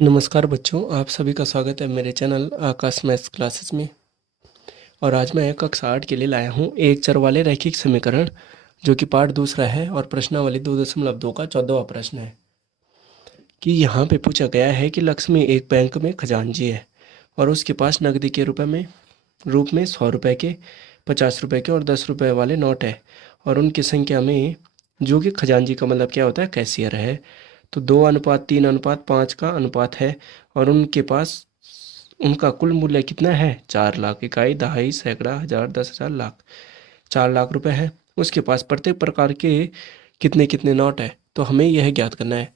नमस्कार बच्चों, आप सभी का स्वागत है मेरे चैनल आकाश मैथ्स क्लासेस में। और आज मैं कक्षा 8 के लिए लाया हूँ एक चर वाले रैखिक समीकरण, जो कि पार्ट दूसरा है और प्रश्नावली 2.2 का 14वां प्रश्न है। कि यहाँ पे पूछा गया है कि लक्ष्मी एक बैंक में खजांची है और उसके पास नकदी के रूप में 100 रुपये के, 50 रुपये के और 10 रुपये वाले नोट है, और उनकी संख्या में, जो कि खजांची का मतलब क्या होता है, कैशियर है, तो 2:3:5 का अनुपात है। और उनके पास उनका कुल मूल्य कितना है, 4 लाख। इकाई, दहाई, सैकड़ा, हजार, 10,000, लाख। 4 लाख रुपए है। उसके पास प्रत्येक प्रकार के कितने कितने नोट है, तो हमें यह ज्ञात करना है।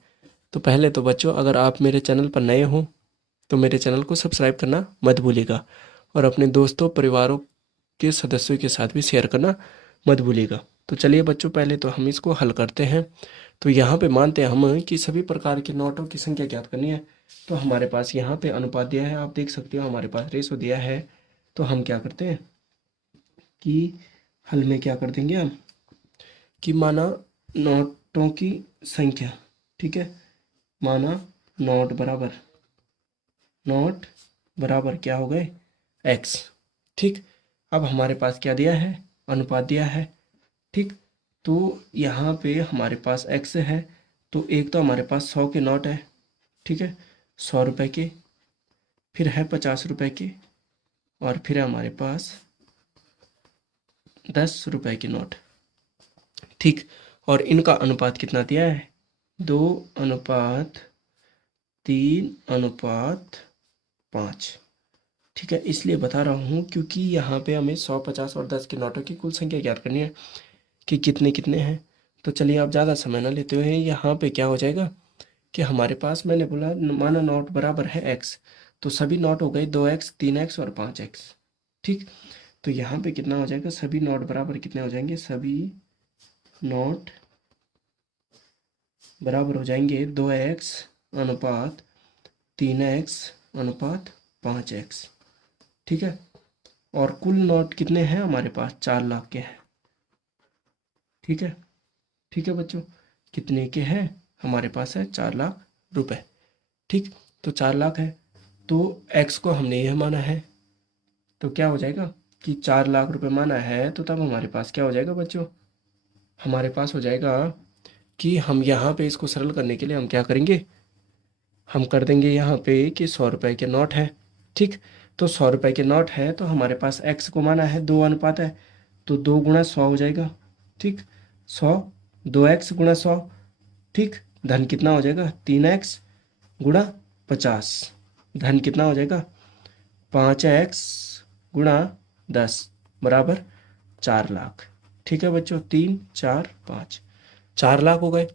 तो पहले तो बच्चों, अगर आप मेरे चैनल पर नए हो तो मेरे चैनल को सब्सक्राइब करना मत भूलिएगा, और अपने दोस्तों परिवारों के सदस्यों के साथ भी शेयर करना मत भूलिएगा। तो चलिए बच्चों, पहले तो हम इसको हल करते हैं। तो यहाँ पे मानते हैं हम कि सभी प्रकार के नोटों की संख्या ज्ञात करनी है। तो हमारे पास यहाँ पे अनुपात दिया है, आप देख सकते हो हमारे पास रेशो दिया है। तो हम क्या करते हैं कि हल में क्या कर देंगे हम, कि माना नोटों की संख्या, ठीक है, माना नोट बराबर क्या हो गए, एक्स। ठीक। अब हमारे पास क्या दिया है, अनुपात दिया है। ठीक। तो यहाँ पे हमारे पास एक्स है, तो एक तो हमारे पास 100 के नोट है, ठीक है, 100 रुपये के, फिर है 50 रुपये के, और फिर है हमारे पास 10 रुपये के नोट। ठीक। और इनका अनुपात कितना दिया है, 2:3:5। ठीक है, इसलिए बता रहा हूँ क्योंकि यहाँ पे हमें 100, 50 और 10 के नोटों की कुल संख्या ज्ञात करनी है कि कितने कितने हैं। तो चलिए, आप ज़्यादा समय ना लेते हुए यहाँ पे क्या हो जाएगा कि हमारे पास, मैंने बोला माना नोट बराबर है एक्स, तो सभी नोट हो गए 2x, 3x और 5x। ठीक। तो यहाँ पे कितना हो जाएगा, सभी नोट बराबर कितने हो जाएंगे, सभी नोट बराबर हो जाएंगे 2x अनुपात 3x अनुपात 5x। ठीक है। और कुल नोट कितने हैं हमारे पास, 4 लाख के हैं। ठीक है। ठीक है बच्चों, कितने के हैं, हमारे पास है 4 लाख रुपए। ठीक। तो 4 लाख है, तो x को हमने यह माना है, तो क्या हो जाएगा कि 4 लाख रुपए माना है, तो तब हमारे पास क्या हो जाएगा बच्चों, हमारे पास हो जाएगा कि हम यहाँ पे इसको सरल करने के लिए हम क्या करेंगे, हम कर देंगे यहाँ पे कि 100 रुपये के नोट है। ठीक। तो 100 रुपये के नोट है, तो हमारे पास x को माना है 2 अनुपात है, तो 2 × 100 हो जाएगा। ठीक। 100, 2x × 100। ठीक। धन कितना हो जाएगा, 3x × 50। धन कितना हो जाएगा, 5x × 10 बराबर 4 लाख। ठीक है बच्चों, 3, 4, 5, 4 लाख हो गए।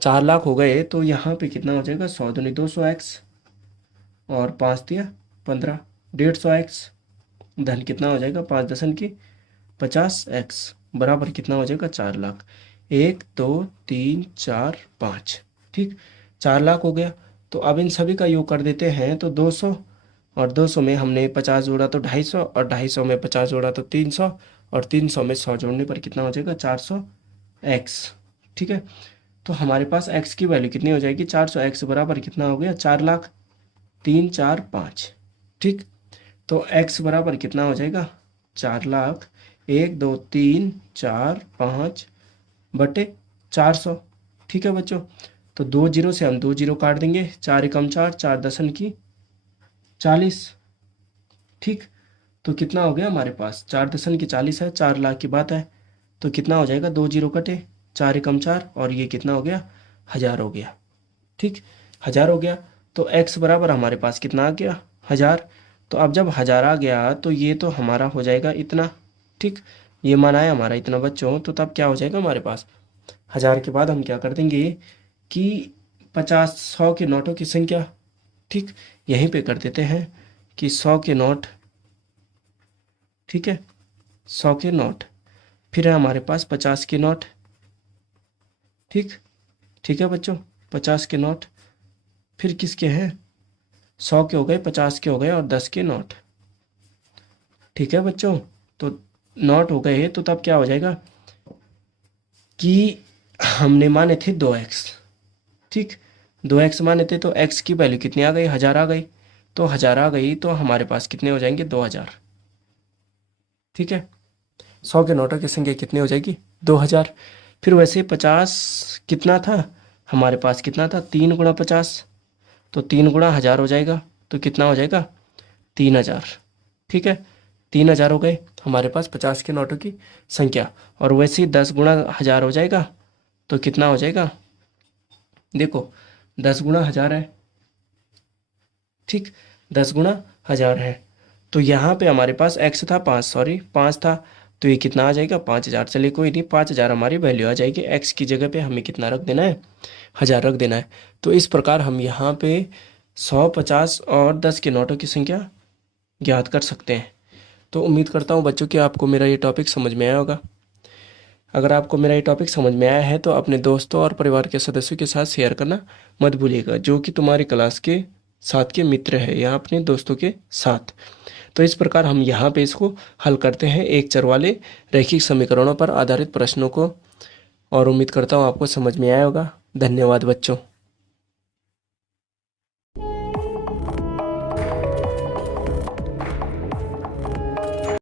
4 लाख हो गए, तो यहाँ पे कितना हो जाएगा, 100×2 200x, और 5×3 = 15, 150x। धन कितना हो जाएगा, 5×10 = 50x बराबर कितना हो जाएगा, 4 लाख। 1, 2, 3, 4, 5। ठीक। 4 लाख हो गया। तो अब इन सभी का योग कर देते हैं, तो 200, और 200 में हमने 50 जोड़ा तो 250, और 250 में 50 जोड़ा तो 300, और 300 में 100 जोड़ने पर कितना हो जाएगा, 400x। ठीक है। तो हमारे पास x की वैल्यू कितनी हो जाएगी, 400x बराबर कितना हो गया, 4 लाख। 3, 4, 5। ठीक। तो x बराबर कितना हो जाएगा, 4 लाख 1, 2, 3, 4, 5 बटे 400। ठीक है बच्चों, तो 2 जीरो से हम 2 जीरो काट देंगे, 4 एकम 4, 4 दशम की 40। ठीक। तो कितना हो गया हमारे पास, 4 दशम की 40 है, 4 लाख की बात है, तो कितना हो जाएगा, 2 जीरो कटे, 4 एकम 4, और ये कितना हो गया, 1000 हो गया। ठीक। 1000 हो गया। तो x बराबर हमारे पास कितना आ गया, 1000। तो अब जब 1000 आ गया, तो ये तो हमारा हो जाएगा इतना। ठीक। ये माना है हमारा इतना बच्चों, तो तब क्या हो जाएगा हमारे पास, 1000 के बाद हम क्या कर देंगे कि 50, 100 के नोटों की संख्या। ठीक। यहीं पे कर देते हैं कि 100 के नोट। ठीक है, 100 के नोट। फिर है हमारे पास 50 के नोट। ठीक। ठीक है बच्चों, 50 के नोट। फिर किसके हैं, 100 के हो गए, 50 के हो गए, और 10 के नोट। ठीक है बच्चों, तो नोट हो गए, तो तब क्या हो जाएगा कि हमने माने थे 2x। ठीक। 2x माने थे तो x की वैल्यू कितनी आ गई, 1000 आ गई। तो 1000 आ गई तो हमारे पास कितने हो जाएंगे, 2000। ठीक है, 100 के नोटों की संख्या कितनी हो जाएगी, 2000। फिर वैसे 50 कितना था हमारे पास, कितना था, 3 × 50, तो 3 × 1000 हो जाएगा, तो कितना हो जाएगा, 3000। ठीक है, 3000 हो गए हमारे पास 50 के नोटों की संख्या। और वैसे ही 10 × 1000 हो जाएगा, तो कितना हो जाएगा, देखो 10 × 1000 है। ठीक, 10 × 1000 है। तो यहाँ पे हमारे पास x था 5, सॉरी 5 था, तो ये कितना आ जाएगा, 5000। चलिए कोई नहीं, 5000 हमारी वैल्यू आ जाएगी। x की जगह पे हमें कितना रख देना है, 1000 रख देना है। तो इस प्रकार हम यहाँ पे 100, 50 और 10 के नोटों की संख्या ज्ञात कर सकते हैं। तो उम्मीद करता हूँ बच्चों कि आपको मेरा ये टॉपिक समझ में आया होगा। अगर आपको मेरा ये टॉपिक समझ में आया है तो अपने दोस्तों और परिवार के सदस्यों के साथ शेयर करना मत भूलिएगा, जो कि तुम्हारी क्लास के साथ के मित्र है या अपने दोस्तों के साथ। तो इस प्रकार हम यहाँ पे इसको हल करते हैं, एक चर वाले रैखिक समीकरणों पर आधारित प्रश्नों को। और उम्मीद करता हूँ आपको समझ में आया होगा। धन्यवाद बच्चों।